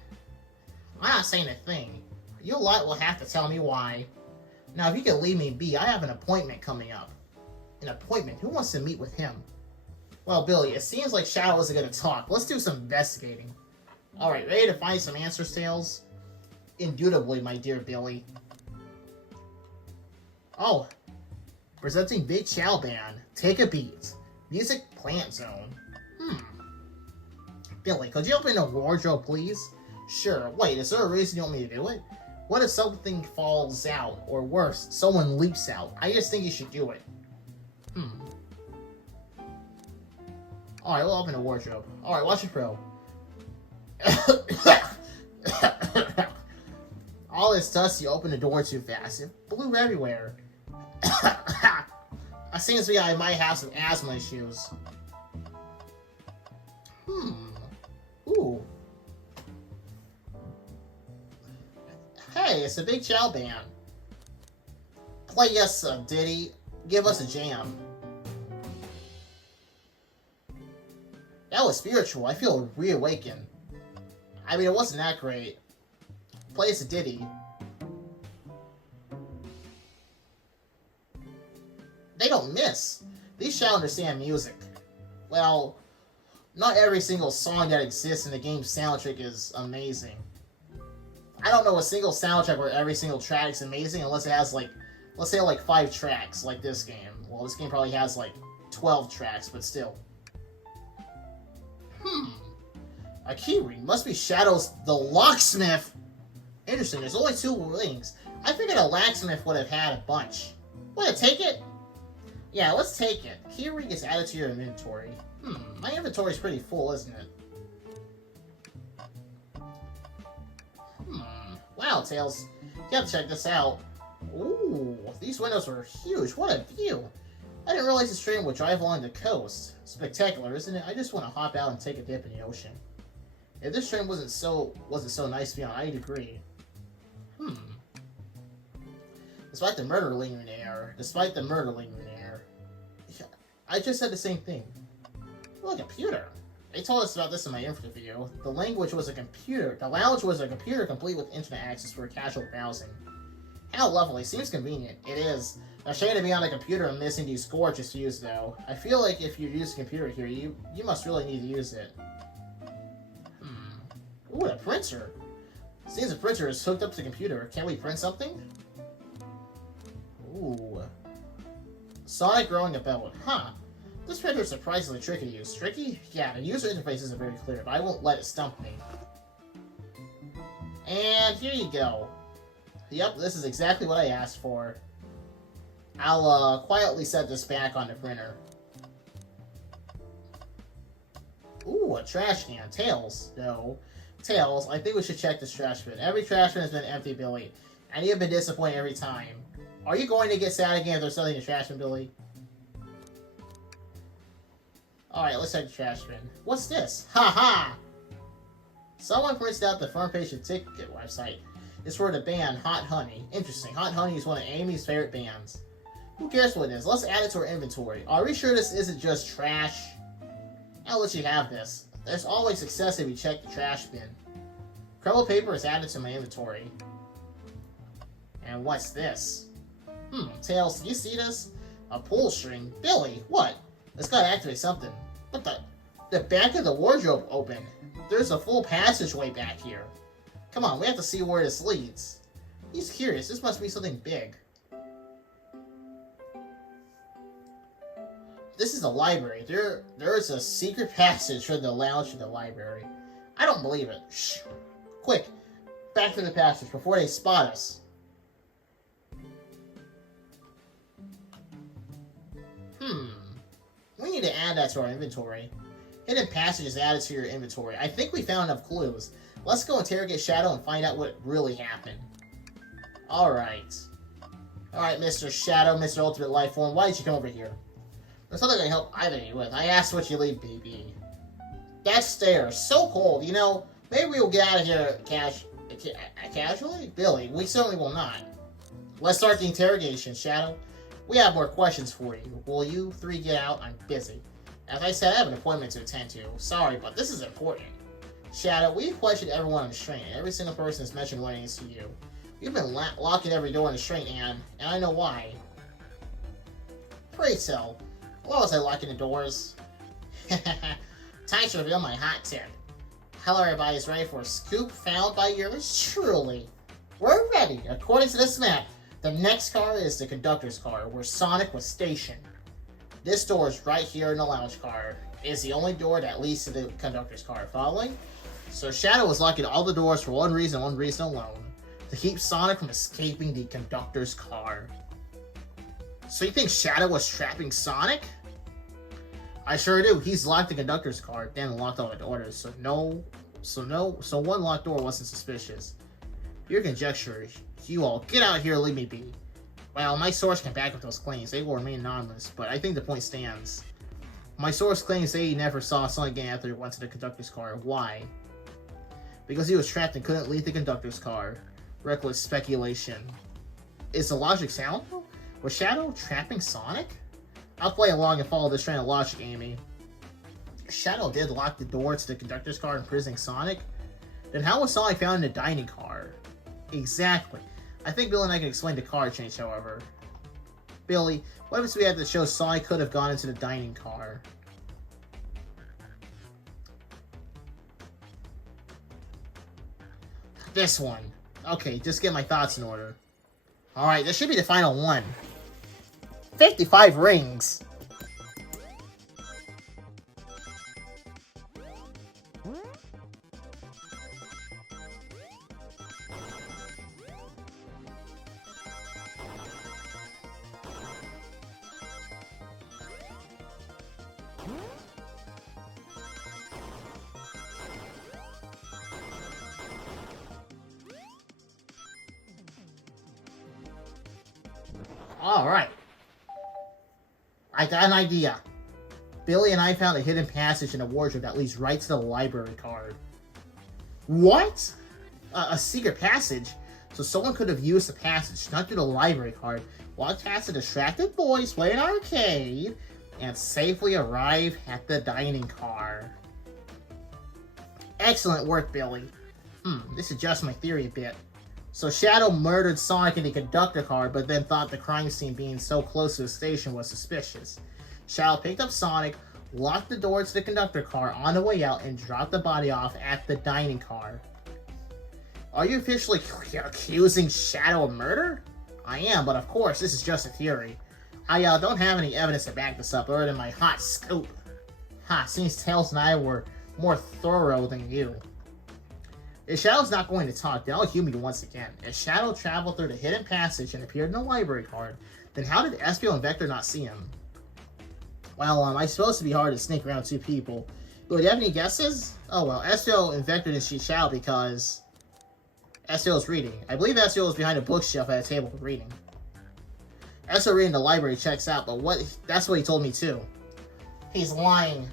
not saying a thing. You lot will have to tell me why. Now, if you could leave me be, I have an appointment coming up. An appointment? Who wants to meet with him? Well, Billy, it seems like Shadow isn't going to talk. Let's do some investigating. Alright, ready to find some answers, Tails? Indubitably, my dear Billy. Oh. Presenting Big Chow Band. Take a beat. Music Plant Zone. Billy, could you open a wardrobe, please? Sure. Wait, is there a reason you want me to do it? What if something falls out? Or worse, someone leaps out? I just think you should do it. Alright, we'll open a wardrobe. Alright, watch it, pro. All this dust, you opened the door too fast. It blew everywhere. It seems to me I might have some asthma issues. Ooh. Hey, it's a Big Chow Band. Play us a ditty. Give us a jam. That was spiritual. I feel reawakened. I mean, it wasn't that great. Play us a ditty. They don't miss. These shall understand music. Well, not every single song that exists in the game's soundtrack is amazing. I don't know a single soundtrack where every single track is amazing unless it has, like, let's say, like, 5 tracks, like this game. Well, this game probably has, like, 12 tracks, but still. A keyring must be Shadow's the locksmith. Interesting, there's only 2 rings. I figured a locksmith would have had a bunch. Want to take it? Yeah, let's take it. Keyring is added to your inventory. My inventory's pretty full, isn't it? Wow, Tails, you gotta check this out. Ooh, these windows are huge. What a view! I didn't realize this train would drive along the coast. Spectacular, isn't it? I just want to hop out and take a dip in the ocean. If this train wasn't so nice to be on, I'd agree. Despite the murder lingering in the air, I just said the same thing. Well, a computer. They told us about this in my info video. The lounge was a computer complete with internet access for casual browsing. How lovely. Seems convenient. It is. A shame to be on a computer and missing these gorgeous views, though. I feel like if you use a computer here, you must really need to use it. Ooh, a printer. Seems the printer is hooked up to the computer. Can we print something? Ooh. Sonic growing a belt. Huh. This printer is surprisingly tricky to use. Tricky? Yeah, the user interface isn't very clear, but I won't let it stump me. And here you go. Yep, this is exactly what I asked for. I'll quietly set this back on the printer. Ooh, a trash can. Tails. No. Tails, I think we should check this trash bin. Every trash bin has been empty, Billy. And you've been disappointed every time. Are you going to get sad again if there's something in the trash bin, Billy? Alright, let's check the trash bin. What's this? Ha ha! Someone printed out the front page of the ticket website. It's for the band Hot Honey. Interesting. Hot Honey is one of Amy's favorite bands. Who cares what it is? Let's add it to our inventory. Are we sure this isn't just trash? I'll let you have this. There's always success if you check the trash bin. Crumpled paper is added to my inventory. And what's this? Tails, do you see this? A pull string. Billy, what? It's gotta activate something. What the back of the wardrobe opened. There's a full passageway back here. Come on, we have to see where this leads. He's curious. This must be something big. This is a library. There is a secret passage from the lounge to the library. I don't believe it. Shh. Quick, back to the passage before they spot us. We need to add that to our inventory. Hidden passage is added to your inventory. I think we found enough clues. Let's go interrogate Shadow and find out what really happened. Alright. Alright, Mr. Shadow, Mr. Ultimate Lifeform, why did you come over here? There's nothing I can help either of you with. I asked what you leave, baby. That stairs, so cold. You know, maybe we'll get out of here casually? Billy, we certainly will not. Let's start the interrogation, Shadow. We have more questions for you. Will you three get out? I'm busy. As I said, I have an appointment to attend to. Sorry, but this is important. Shadow, we've questioned everyone on the train. Every single person has mentioned running into you. You've been locking every door on the train, and I know why. Pray tell, why was I locking the doors? Time to reveal my hot tip. Hello, everybody is ready for a scoop found by yours truly. We're ready. According to this map, the next car is the conductor's car, where Sonic was stationed. This door is right here in the lounge car. It is the only door that leads to the conductor's car. Following? So Shadow was locking all the doors for one reason alone. To keep Sonic from escaping the conductor's car. So you think Shadow was trapping Sonic? I sure do. He's locked the conductor's car, then locked all the doors. So one locked door wasn't suspicious. Your conjecture, you all get out here and leave me be. Well, my source can back up those claims. They will remain anonymous, but I think the point stands. My source claims they never saw Sonic again after he went to the conductor's car. Why? Because he was trapped and couldn't leave the conductor's car. Reckless speculation. Is the logic sound? Was Shadow trapping Sonic? I'll play along and follow this train of logic, Amy. Shadow did lock the door to the conductor's car, imprisoning Sonic. Then how was Sonic found in the dining car? Exactly. I think Billy and I can explain the car change, however. Billy, what if we had to show Sonic could have gone into the dining car? This one. Okay, just get my thoughts in order. Alright, this should be the final one. 55 rings! Alright. I got an idea. Billy and I found a hidden passage in the wardrobe that leads right to the library card. What? A secret passage? So someone could have used the passage, snuck through the library card, walked past the distracted boys playing arcade, and safely arrive at the dining car. Excellent work, Billy. This adjusts my theory a bit. So Shadow murdered Sonic in the conductor car, but then thought the crime scene being so close to the station was suspicious. Shadow picked up Sonic, locked the door to the conductor car on the way out, and dropped the body off at the dining car. Are you officially accusing Shadow of murder? I am, but of course, this is just a theory. I don't have any evidence to back this up other than my hot scoop. Seems Tails and I were more thorough than you. If Shadow's not going to talk, then I'll humor you once again. If Shadow traveled through the hidden passage and appeared in the library card, then how did Espio and Vector not see him? Well, I suppose it'd be hard to sneak around two people. But do you have any guesses? Oh well, Espio and Vector didn't see Shadow because Espio was reading. I believe Espio was behind a bookshelf at a table reading. Espio reading the library checks out, but that's what he told me too. He's lying.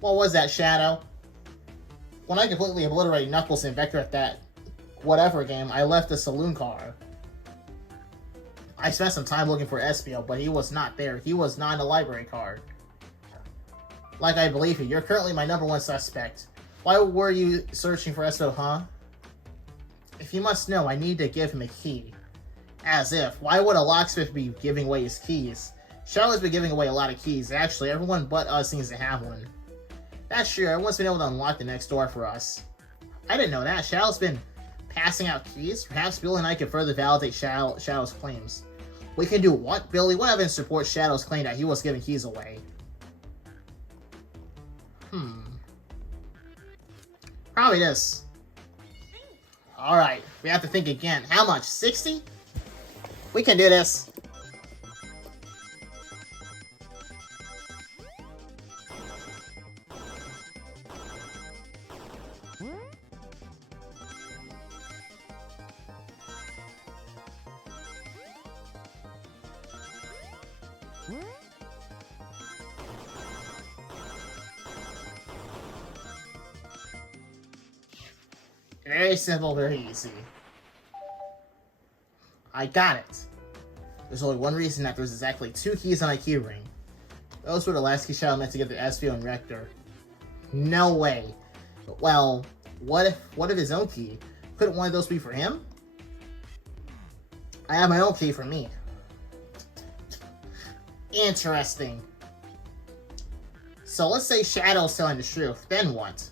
What was that, Shadow? When I completely obliterated Knuckles and Vector at that whatever game, I left the saloon car. I spent some time looking for Espio, but he was not there. He was not in the library card. Like I believe you, you're currently my #1 suspect. Why were you searching for Espio, huh? If you must know, I need to give him a key. As if. Why would a locksmith be giving away his keys? Shadow's been giving away a lot of keys. Actually, everyone but us seems to have one. That's true, everyone's been able to unlock the next door for us. I didn't know that. Shadow's been passing out keys. Perhaps Billy and I can further validate Shadow's claims. We can do what, Billy? What evidence supports Shadow's claim that he was giving keys away? Probably this. Alright, we have to think again. How much? 60? We can do this. Very simple, very easy. I got it. There's only one reason that there's exactly 2 keys on a key ring. Those were the last keys Shadow meant to give to Espio and Rector. No way. Well, what if his own key? Couldn't one of those be for him? I have my own key for me. Interesting. So let's say Shadow's telling the truth, then what?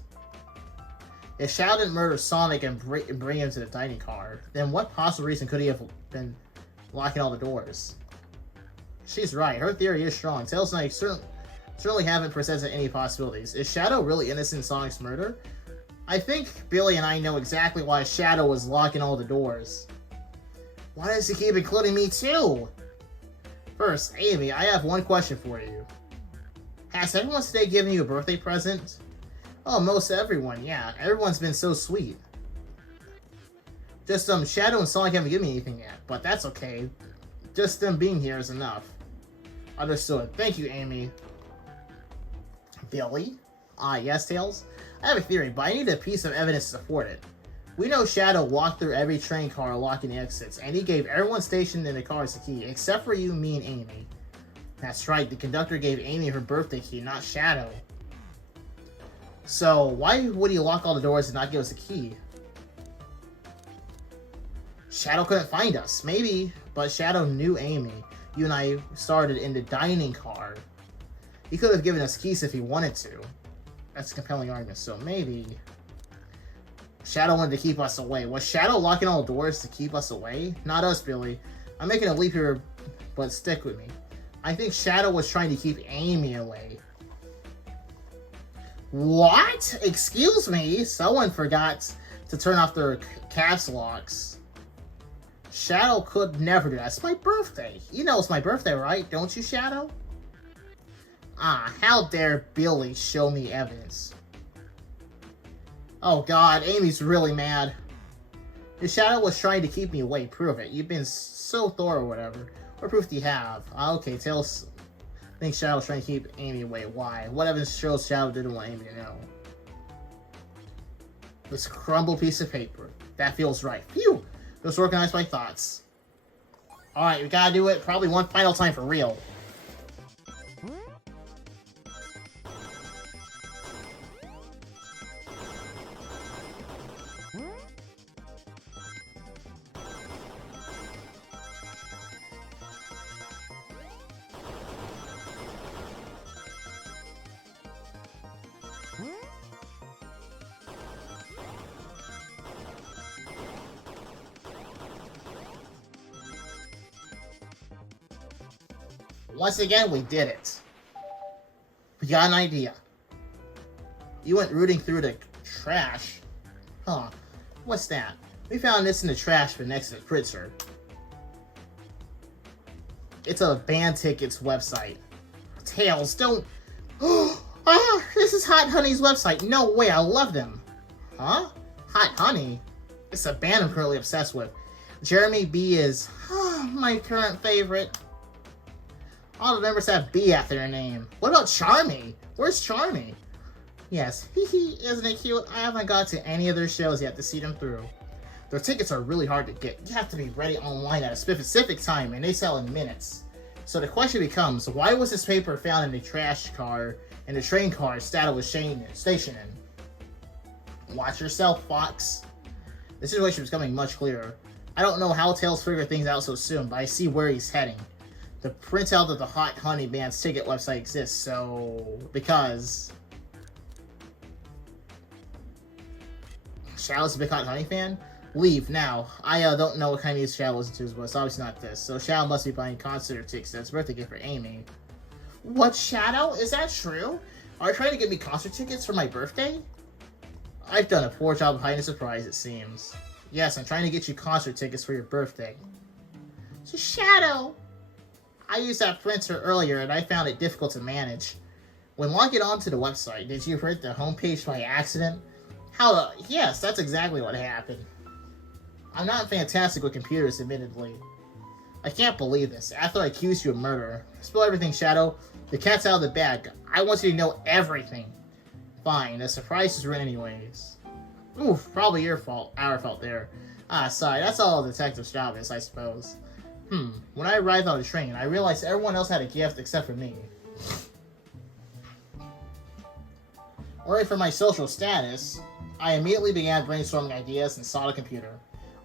If Shadow didn't murder Sonic and bring him to the dining car, then what possible reason could he have been locking all the doors? She's right, her theory is strong. Tails and I certainly haven't presented any possibilities. Is Shadow really innocent in Sonic's murder? I think Billy and I know exactly why Shadow was locking all the doors. Why does he keep including me too? First, Amy, I have one question for you. Has everyone today given you a birthday present? Oh, most everyone, yeah. Everyone's been so sweet. Just, Shadow and Sonic haven't given me anything yet, but that's okay. Just them being here is enough. Understood. Thank you, Amy. Billy? Yes, Tails? I have a theory, but I need a piece of evidence to support it. We know Shadow walked through every train car locking the exits, and he gave everyone stationed in the cars the key, except for you, me, and Amy. That's right, the conductor gave Amy her birthday key, not Shadow. So, why would he lock all the doors and not give us a key? Shadow couldn't find us. Maybe, but Shadow knew Amy. You and I started in the dining car. He could have given us keys if he wanted to. That's a compelling argument, so maybe Shadow wanted to keep us away. Was Shadow locking all the doors to keep us away? Not us, Billy. I'm making a leap here, but stick with me. I think Shadow was trying to keep Amy away. What? Excuse me? Someone forgot to turn off their caps locks. Shadow could never do that. It's my birthday. You know it's my birthday, right? Don't you, Shadow? How dare Billy show me evidence? Oh god, Amy's really mad. If Shadow was trying to keep me away, prove it. You've been so thorough or whatever. What proof do you have? Okay, Tails thinks Shadow was trying to keep Amy away. Why? What evidence shows Shadow didn't want Amy to know? This crumbled piece of paper. That feels right. Phew! Just organized my thoughts. Alright, we gotta do it probably one final time for real. Once again, we did it. We got an idea. You went rooting through the trash. Huh. What's that? We found this in the trash bin next to the Pritzer. It's a band tickets website. Tails, don't... Ah, this is Hot Honey's website. No way, I love them. Huh? Hot Honey? It's a band I'm currently obsessed with. Jeremy B is my current favorite. All the members have B after their name. What about Charmy? Where's Charmy? Yes, isn't it cute? I haven't got to any of their shows yet to see them through. Their tickets are really hard to get. You have to be ready online at a specific time, and they sell in minutes. So the question becomes, why was this paper found in the trash car and the train car Stato was stationed in? Watch yourself, Fox. The situation is becoming much clearer. I don't know how Tails figured things out so soon, but I see where he's heading. The printout of the Hot Honey Band's ticket website exists, so... because... Shadow's a big Hot Honey fan? Leave, now. I don't know what kind of music Shadow listens to, but it's obviously not this. So Shadow must be buying concert tickets. That's a birthday gift for Amy. What, Shadow? Is that true? Are you trying to get me concert tickets for my birthday? I've done a poor job of hiding a surprise, it seems. Yes, I'm trying to get you concert tickets for your birthday. So Shadow... I used that printer earlier and I found it difficult to manage. When logging onto the website, did you hit the homepage by accident? Yes, that's exactly what happened. I'm not fantastic with computers, admittedly. I can't believe this. After I accused you of murder. Spill everything, Shadow. The cat's out of the bag. I want you to know everything. Fine, the surprise is ruined anyways. Oof, probably your fault. Our fault there. Sorry, that's all a detective's job is, I suppose. When I arrived on the train, I realized everyone else had a gift except for me. Worried for my social status, I immediately began brainstorming ideas and saw the computer.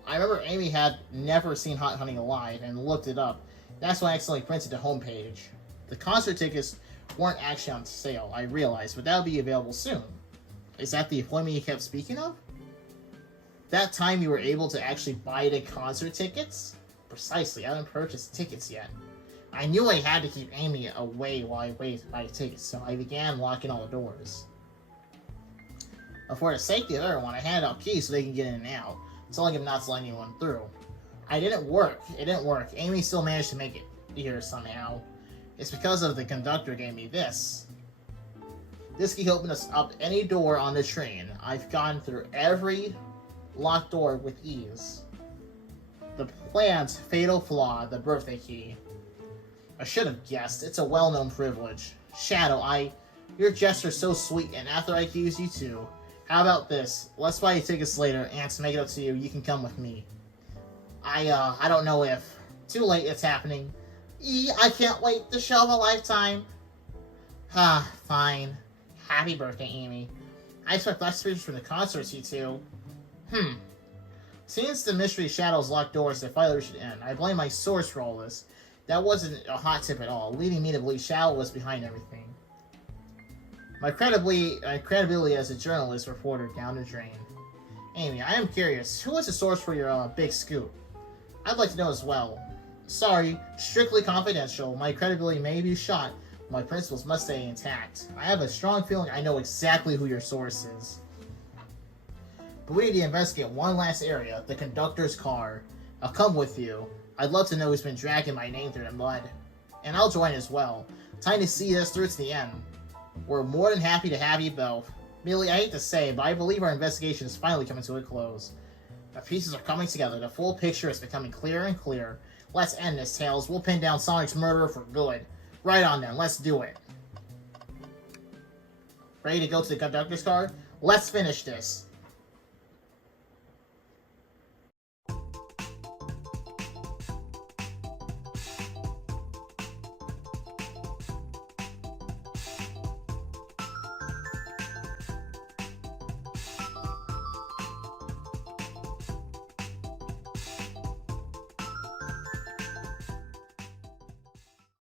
I remember Amy had never seen Hot Honey live and looked it up. That's when I accidentally printed the homepage. The concert tickets weren't actually on sale, I realized, but that'll be available soon. Is that the appointment you kept speaking of? That time you were able to actually buy the concert tickets? Precisely, I haven't purchased tickets yet. I knew I had to keep Amy away while I waited to buy tickets, so I began locking all the doors. But for the safety of everyone, I handed out keys so they can get in and out, telling them not to let anyone through. It didn't work. Amy still managed to make it here somehow. It's because of the conductor gave me this. This key opened us up any door on the train. I've gone through every locked door with ease. The plan's fatal flaw, the birthday key. I should have guessed. It's a well-known privilege. Shadow, your gesture's so sweet, and after I accuse you too. How about this? Let's buy you tickets later, and to make it up to you, you can come with me. I don't know if. Too late, it's happening. I can't wait. The show of a lifetime. Fine. Happy birthday, Amy. I expect less speeches from the concerts, you two. Since the mystery Shadow's locked doors, the fight should end. I blame my source for all this. That wasn't a hot tip at all, leading me to believe Shadow was behind everything. My credibility as a journalist reporter down the drain. Amy, I am curious, who is the source for your big scoop? I'd like to know as well. Sorry, strictly confidential. My credibility may be shot, but my principles must stay intact. I have a strong feeling I know exactly who your source is. But we need to investigate one last area, the conductor's car. I'll come with you. I'd love to know who's been dragging my name through the mud. And I'll join as well. Time to see this through to the end. We're more than happy to have you both. Millie, I hate to say, but I believe our investigation is finally coming to a close. The pieces are coming together. The full picture is becoming clearer and clearer. Let's end this, Tails. We'll pin down Sonic's murderer for good. Right on then, let's do it. Ready to go to the conductor's car? Let's finish this.